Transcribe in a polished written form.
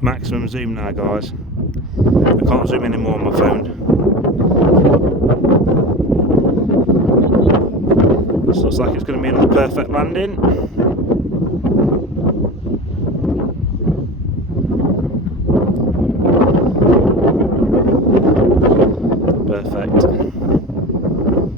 Maximum zoom now, guys. I can't zoom anymore on my phone. This looks like it's going to be a perfect landing.